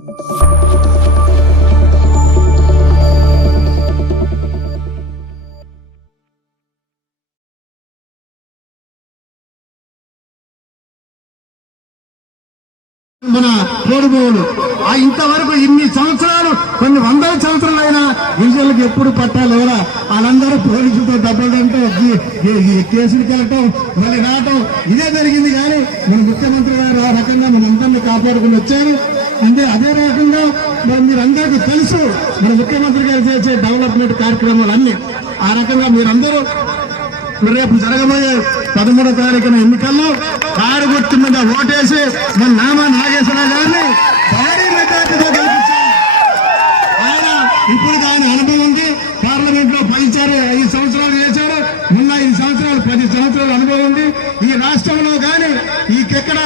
మన తోడుబోవులు ఇంతవరకు ఇన్ని సంవత్సరాలు, కొన్ని వందల సంవత్సరాలైనా గిరిజనులకు ఎప్పుడు పట్టాలి ఎవరా? వాళ్ళందరూ పోలీసులతో దెబ్బలంటూ కేసులు కెళ్ళటం, మళ్ళీ రావటం ఇదే జరిగింది. కానీ మన ముఖ్యమంత్రి గారు ఆ రకంగా మనందరినీ కాపాడుకుని వచ్చారు. అంటే అదే రకంగా మీరందరికీ తెలుసు మన ముఖ్యమంత్రి గారు చేసే డెవలప్మెంట్ కార్యక్రమాలు అన్ని. ఆ రకంగా మీరందరూ రేపు జరగబోయే 13వ తారీఖున ఎన్నికల్లో కారు గుర్తు మీద ఓటేసి మన నామా నాగేశ్వరరావు గారిని భారీ మెజార్టీతో గెలిపించారు. ఆయన ఇప్పుడు దాని అనుభవం ఉంది. పార్లమెంట్ లో 5 సంవత్సరాలు చేశారు. మొన్న 5 సంవత్సరాలు 10 సంవత్సరాల అనుభవం ఉంది. ఈ రాష్ట్రంలో కానీ ఎక్కడ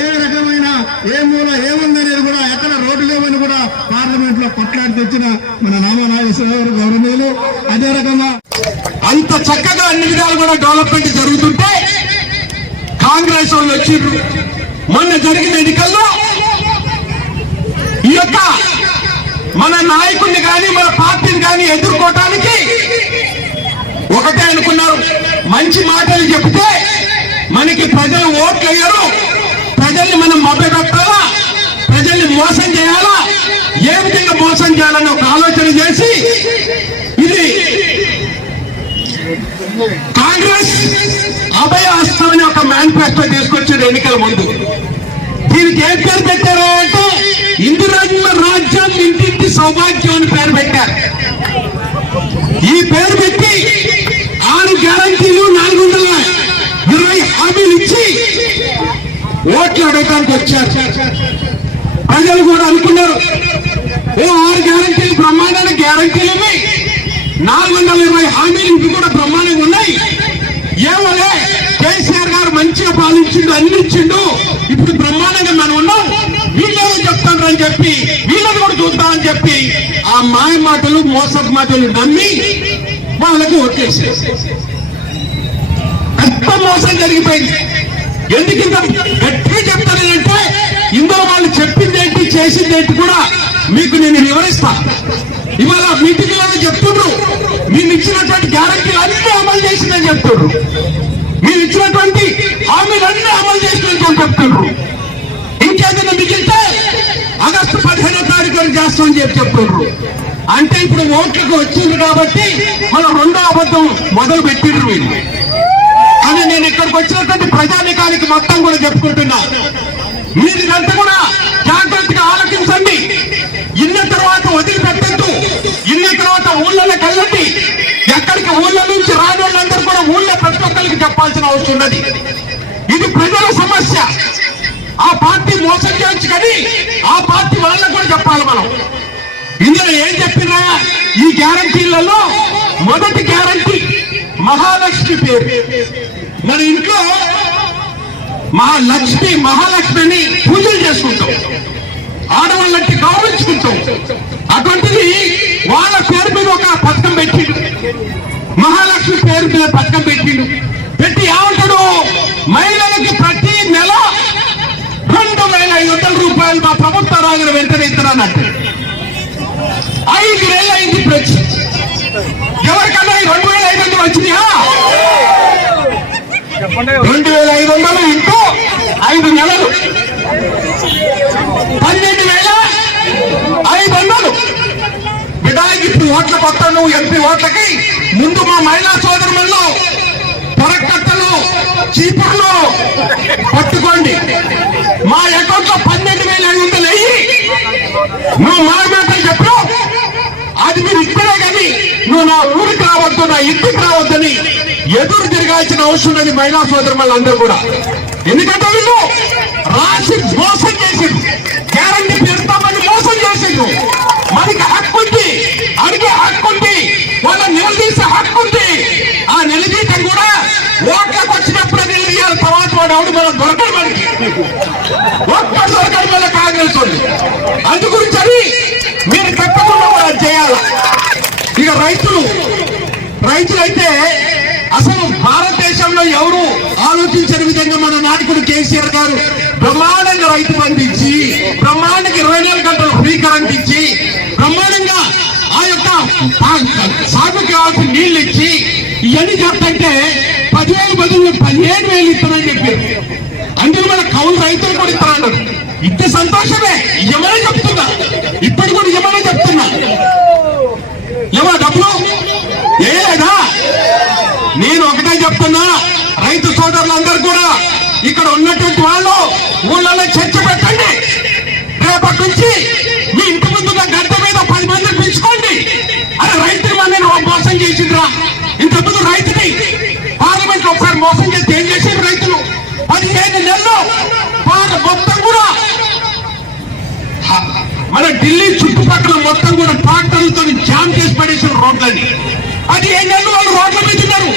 ఏ రకమైన ఏ మూల ఏముందనేది కూడా, ఎక్కడ రోడ్డు లేవని కూడా పార్లమెంట్ లో కొట్లాడి తెచ్చిన మన నామా నాగేశ్వరరావు గారు గౌరవనీయులు. అదే రకంగా అంత చక్కగా అన్ని విధాలు కూడా డెవలప్మెంట్ జరుగుతుంటే కాంగ్రెస్ వాళ్ళు వచ్చి మొన్న జరిగిన ఎన్నికల్లో ఈ యొక్క మన నాయకుడిని కానీ మన పార్టీని కానీ ఎదుర్కోవటానికి ఒకటే అనుకున్నారు. మంచి మాటలు చెప్తే మనకి ప్రజలు ఓట్లు వేయరు, ప్రజల్ని మనం మభ్యపెట్టాలా, ప్రజల్ని మోసం చేయాలా, ఏ విధంగా మోసం చేయాలని ఒక ఆలోచన చేసి ఇది కాంగ్రెస్ అభయ హస్తం అనే ఒక మేనిఫెస్టో తీసుకొచ్చారు ఎన్నికల ముందు. దీనికి ఏం పేరు పెట్టారు అంటే ఇందిరమ్మ రాజ్యం ఇంటింటి సౌభాగ్యం అని పేరు పెట్టారు. ఈ పేరు పెట్టి 6 గ్యారంటీలు 420 హామీలు ఇచ్చి ఓట్లు అడగడానికి వచ్చారు. ప్రజలు కూడా అనుకున్నారు 6 గ్యారంటీలు బ్రహ్మాండమైన గ్యారంటీలు, 420 హామీలు ఇవి కూడా బ్రహ్మాండంగా ఉన్నాయి. ఏమలే కేసీఆర్ గారు మంచిగా పాలించిండు, అన్ని ఇచ్చిండు, ఇప్పుడు బ్రహ్మాండంగా మనం ఉన్నాం, వీళ్ళేదో చెప్తాను అని చెప్పి వీళ్ళని కూడా చూద్దామని చెప్పి ఆ మాయ మాటలు మోసపు మాటలు నమ్మి వాళ్ళకి ఓట్లేసారు. పెద్ద మోసం జరిగిపోయింది. ఎందుకు ఇంత గట్టిగా చెప్తానంటే ఇందులో వాళ్ళు చెప్పిందేంటి చేసిందేంటి కూడా మీకు నేను వివరిస్తా. ఇవాళ మీటింగ్ లో చెప్తున్నారు మీరు ఇచ్చినటువంటి గ్యారంటీలు అన్ని అమలు చేసిందని చెప్తున్నారు, మీరు ఇచ్చినటువంటి హామీలన్నీ అమలు చేసినట్టు చెప్తున్నారు. ఇంకేదైనా మిగిలితే ఆగస్టు 15వ తారీఖు చేస్తామని చెప్తున్నారు. అంటే ఇప్పుడు ఓట్లకు వచ్చింది కాబట్టి మనం 2వ అబద్ధం మొదలు పెట్టిండ్రు వీళ్ళు. కానీ నేను ఇక్కడికి వచ్చినటువంటి ప్రజానికానికి మొత్తం కూడా చెప్పుకుంటున్నా, మీరు ఇదంతా కూడా జాగ్రత్తగా ఆలోచించండి. ఇన్న తర్వాత వదిలిపెట్టద్దు, ఇన్న తర్వాత ఊళ్ళలోకి వెళ్ళండి. ఎక్కడికి ఊళ్ళ నుంచి రాని వాళ్ళందరూ కూడా ఊళ్ళో ప్రతి ఒక్కరికి చెప్పాల్సిన అవసరం ఉన్నది. ఇది ప్రజల సమస్య. ఆ పార్టీ మోసం చేయొచ్చు కానీ ఆ పార్టీ వాళ్ళకు కూడా చెప్పాలి మనం. ఇందులో ఏం చెప్పినా ఈ గ్యారంటీలలో మొదటి గ్యారంటీ మహాలక్ష్మి పేరు. మన ఇంట్లో మహాలక్ష్మిని పూజలు చేసుకుంటాం, ఆడవాళ్ళంటే గౌరవించుకుంటాం. అటువంటిది వాళ్ళ పేరు మీద ఒక పథకం పెట్టిండు, మహాలక్ష్మి పేరు మీద పథకం పెట్టిండు. పెట్టి ఏమంటాడు, మహిళలకి ప్రతి నెల 2,500 రూపాయలు మా ప్రభుత్వ రాగిన వెంటనే ఇస్తారన్నట్టు. 5 నెలలు అయింది ప్రతి ఎవరికన్నా 2,500 వచ్చినాయా? 2,500 ఇంటూ 5 నెలలు 12,500. విడాయికి ఇప్పుడు ఓట్లకు వస్తాను, ఎంపీ ఓట్లకి ముందు మా మహిళా సోదరులలో పొరకట్టలు చీపుర్లు పట్టుకోండి. మా అకౌంట్ లో 12,500 అయ్యి నువ్వు మా మాటలు చెప్పు, అది మీరు ఇక్కడే కానీ నువ్వు నా ఊరికి రావద్దు, నా ఇంటికి రావద్దని ఎదురు తిరగాల్సిన అవసరం ఉన్నది మహిళా సోదరులు అందరూ కూడా. ఎందుకంటే వీళ్ళు రాసి మోసం చేసిండు, గ్యారంటీ పెడతామని మోసం చేసిండు. మనకి హక్కుంది, అడిగే హక్కుంది, వాళ్ళ నిలదీసే హక్కుంది. ఆ నిలదీయటం కూడా ఓట్లకు వచ్చినప్పుడు నిలదీయాలి. తర్వాత వాడు ఎవడు మనం దొరకడు, మనకి ఒక్కడు దొరకడు మన కాంగ్రెస్ వాళ్ళు. అందుగురించి మీరు తప్పకుండా కూడా చేయాలి. ఇక రైతులైతే అసలు భారతదేశంలో ఎవరు ఆలోచించని విధంగా మన నాయకుడు కేసీఆర్ గారు బ్రహ్మాండంగా రైతు బంధు ఇచ్చి బ్రహ్మాండంగా 24 గంటలు కావాల్సిన నీళ్లు ఇచ్చి ఇవన్నీ చెప్తుంటే 10,000 బదులు 15,000 ఇస్తానని చెప్పారు. అందులో మన కౌలు రైతులు కూడా ఇస్తారన్నారు. ఇంత సంతోషమే, ఇవ్వమనే చెప్తున్నా, ఇప్పటి కూడా ఇవ్వమనే చెప్తున్నా. ఏమో డబ్బులు ఏదా? నేను ఒకటే చెప్తున్నా, రైతు సోదరులందరూ కూడా ఇక్కడ ఉన్నటువంటి వాళ్ళు ఊళ్ళలో చర్చ పెట్టండి. రేపటి నుంచి మీ ఇంటి ముందున్న గడ్డ మీద 10 మందిని పిలుచుకోండి. అరే రైతులు మనని మోసం చేసిండ్రా, ఇంతకుముందు రైతుని పార్లమెంట్ లో ఒకసారి మోసం చేస్తే ఏం చేసిండ్రు రైతులు? 15 నెలలు మొత్తం కూడా మన ఢిల్లీ చుట్టుపక్కల మొత్తం కూడా ట్రాక్టర్లతో జామ్ చేసి పడేసిన రోడ్లని. 15 నెలలు వాళ్ళు రోడ్ల మీద ఉన్నారు.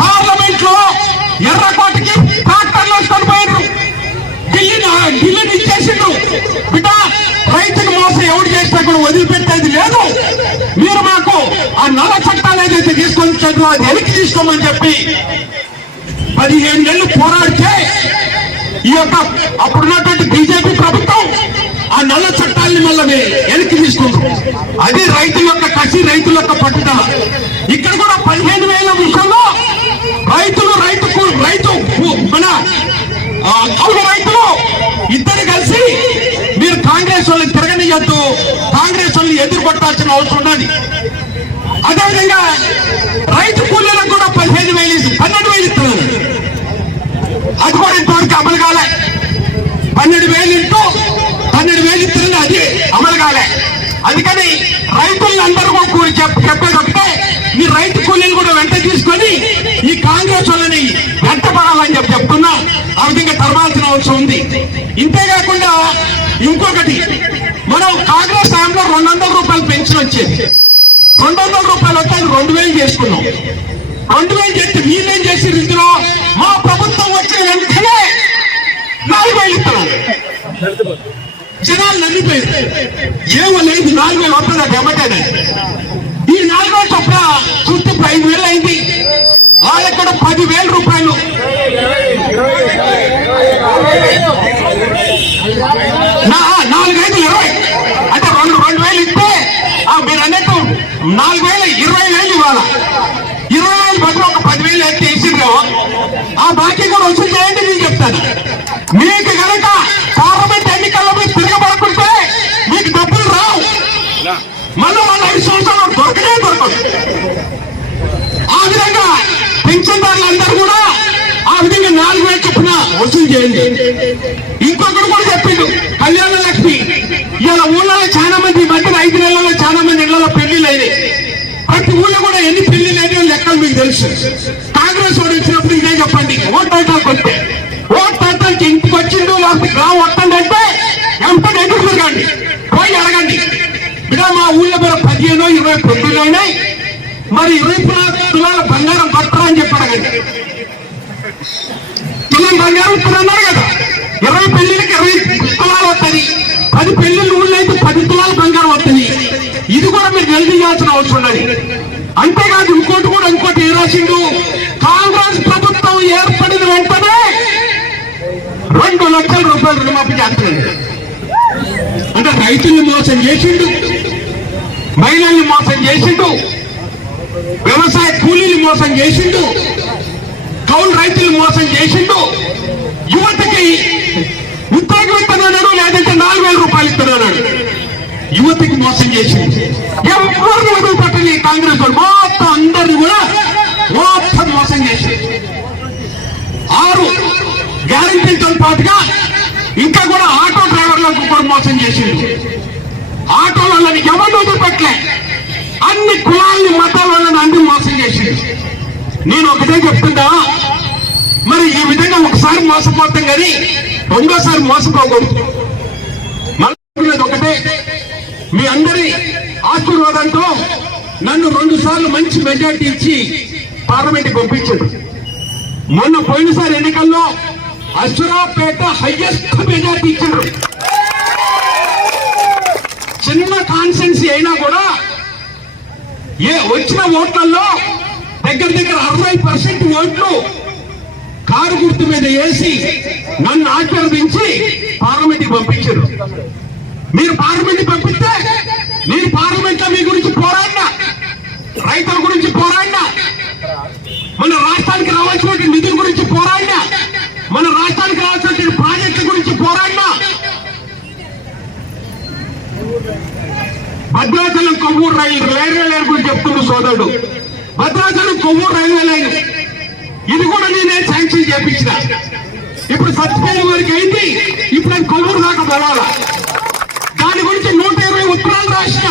పార్లమెంట్ లో ఎర్రకోటకి ట్రాక్టర్లు వేసుకొని పోయినారు. ఢిల్లీని ఇచ్చేసిండ్రు. బిడ్డ రైతుకు మోసం ఎవరు చేసినా కూడా వదిలిపెట్టేది లేదు. మీరు మాకు ఆ నల్ల చట్టాలు ఏదైతే తీసుకొని వచ్చారో అది వెనక్కి తీసుకోమని చెప్పి 15 నెలలు పోరాడితే ఈ యొక్క అప్పుడున్నటువంటి బీజేపీ ప్రభుత్వం ఆ నల్ల చట్టాలని మళ్ళీ వెనక్కి తీసుకుంటారు. అది రైతుల యొక్క కసి, రైతుల యొక్క పట్టుదల. ఇక్కడ కూడా 15,000 విషయంలో రైతులు మన కౌలు రైతులు ఇద్దరు కలిసి మీరు కాంగ్రెస్ వాళ్ళని తిరగనియద్దు, కాంగ్రెస్ వాళ్ళని ఎదుర్కొట్టాల్సిన అవసరం ఉన్నది. అదేవిధంగా రైతు కూలీలకు కూడా 15,000 12,000 ఇస్తున్నారు. అది కూడా ఇంతవరకు అమలు కాలే. 12,000 ఇస్తున్నారు, అది అమలు కాలే. అందుకని రైతులను అందరూ కూడా చెప్పేటప్పుడే మీ రైతు కూలీలు కూడా వెంట తీసుకొని ఈ కాంగ్రెస్ వాళ్ళని వెంటపడాలని చెప్తున్నా. ఆ విధంగా తరవాల్సిన అవసరం ఉంది. ఇంతేకాకుండా ఇంకొకటి, మనం కాంగ్రెస్ టైంలో 200 రూపాయలు పెన్షన్ వచ్చేది. 200 రూపాయలు వస్తే 2,000 చేసుకున్నాం. 2,000 చేస్తే వీళ్ళేం చేసి ఇందులో మా ప్రభుత్వం వచ్చిన వెంటనే 4,000 ఇస్తున్నాం. జనాలు నమ్మిపోయారు. ఏమో లేదు 4,000 వస్తుంది గమ్మటేనే. ఈ 4,000 చొప్పున చూస్తే 5,000 అయింది. వాళ్ళకి కూడా 10,000 రూపాయలు. 4,500 20 అంటే 2,000 ఇస్తే మీరు అన్నట్టు 4,000 20,000 ఇవ్వాలి. 20,000 బదులు ఒక 10,000 అయితే ఇచ్చిండ్రు. ఆ బాకీ కూడా వసూలు చేయండి. నేను చెప్తాను, మీకు కనుక పార్లమెంట్ ఎన్నికల్లో మీరు తిరగబడుకుంటే మీకు డబ్బులు రావు. మళ్ళీ వాళ్ళ 5 సంవత్సరాలు దొరకదు. ఆ విధంగా పెన్షన్దారులందరూ కూడా ఆ విధంగా 4,000 చొప్పున వసూలు చేయండి. ఇంకొకటి కూడా చెప్పిండు, కళ్యాణ లక్ష్మి. ఇలా ఊళ్ళలో చాలా మంది ఈ మధ్యన 5 నెలల్లో చాలా మంది ఇళ్లలో పెళ్లిళ్ళు అయినాయి. ప్రతి ఊళ్ళో కూడా ఎన్ని పెళ్లిళ్ళు అయినాయో లెక్కలు మీకు తెలుసు. కాంగ్రెస్ వాడు వచ్చినప్పుడు ఇదే చెప్పండి, ఓట్ వేయడానికి వస్తే ఓట్ వేయడానికి ఇంటికి వచ్చిండు లేకపోతే గ్రామం వస్తుంది అంటే ఎంపీ ఎదురు తిరగండి, పోయి అడగండి. ఇలా మా ఊళ్ళో మరి 15 20 పెళ్లిళ్ళు అయినాయి, మరి 20 తులాల బంగారం పట్టరా అని చెప్పి అడగండి. తులం బంగారం ఇస్తున్నారు కదా, 20 పెళ్లిళ్ళకి 20 తులాలు వస్తుంది. 10 పెళ్లిళ్ళు ఊళ్ళో అయితే 10 తులాల బంగారం వస్తుంది. ఇది కూడా మీరు వెలిగించాల్సిన అవసరం ఉన్నది. అంతేకాదు ఇంకోటి ఏ రాసిండు, కాంగ్రెస్ ప్రభుత్వం ఏర్పడిన వెంటనే 2 లక్షల రూపాయలు రుణమాఫీ చేస్తుంది. అంటే రైతుల్ని మోసం చేసిండు, మహిళల్ని మోసం చేసిండు, వ్యవసాయ కూలీలు మోసం చేసిండు, కౌలు రైతులు మోసం చేసిండు, యువతకి ఉద్యోగం ఇస్తున్నాడు, లేదంటే 4,000 రూపాయలు ఇస్తున్నాడు. యువతకి మోసం చేసిండు. ఎవరిని వదిలిపెట్టని కాంగ్రెస్ వాళ్ళు మొత్తం అందరినీ కూడా మొత్తం మోసం చేసింది. 6 గ్యారంటీలతో పాటుగా ఇంకా కూడా ఆటో డ్రైవర్లకు కూడా మోసం చేసిండు. ఆటో వాళ్ళని ఎవరిని వదిలిపెట్టలే, అన్ని కులాలని మతాల వాళ్ళని అన్ని మోసం చేసిండు. నేను ఒకటే చెప్తున్నా, మరి ఈ విధంగా ఒకసారి మోసపోతాం కానీ రెండోసారి మోసపోకూడదు. మళ్ళీ ఒకటే, మీ అందరి ఆశీర్వాదంతో నన్ను 2 సార్లు మంచి మెజార్టీ ఇచ్చి పార్లమెంట్ పంపించారు. మొన్న పోయినసారి ఎన్నికల్లో అసురాపేట హైయెస్ట్ మెజార్టీ ఇచ్చారు. చిన్న కాన్స్టిట్యున్సీ అయినా కూడా వచ్చిన ఓట్లలో దగ్గర 60% ఓట్లు కారు గుర్తు మీద వేసి నన్ను ఆశీర్వదించి పార్లమెంట్కి పంపించారు. మీరు పార్లమెంట్ పంపిస్తే నేను పార్లమెంట్ లో మీ గురించి పోరాడినా, రైతుల గురించి పోరాడినా, మన రాష్ట్రానికి రావాల్సిన నిధుల గురించి పోరాడినా, మన రాష్ట్రానికి రావాల్సిన ప్రాజెక్టుల గురించి పోరాడినా, భద్రాచలం కొవ్వూరు రైల్వే లైన్ గురించి చెప్తున్న సోదరుడు, భద్రాచలం కొవ్వూరు రైల్వే లైన్ ఇది కూడా నేనే శాంక్షన్ చేపించిన. ఇప్పుడు సత్యపల్లి వరకు అయింది, ఇప్పుడు అది కొవ్వూరు దాకా పోవాలా. దాని గురించి 120 ఉత్తరాలు రాసిన.